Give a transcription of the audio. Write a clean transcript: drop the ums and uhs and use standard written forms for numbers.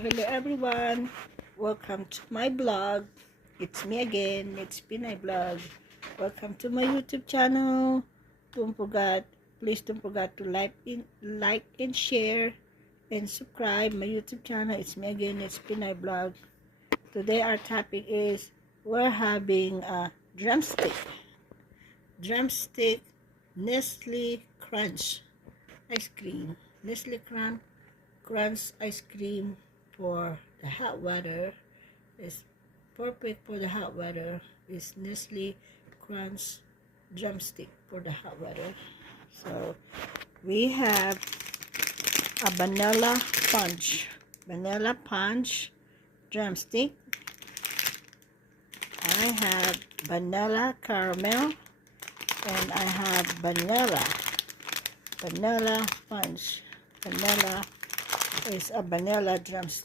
Hello everyone, welcome to my blog. It's me again, it's Pinay Vlog. Welcome to my YouTube channel. Please don't forget to like and share and subscribe my YouTube channel. It's me again, it's Pinay Vlog. Today our topic is we're having a drumstick Nestle Crunch ice cream. Crunch ice cream for the hot weather is perfect for the hot weather. Is Nestle Crunch drumstick for the hot weather. So we have a vanilla punch drumstick. I have vanilla caramel, and I have vanilla punch. Vanilla is a vanilla drumstick.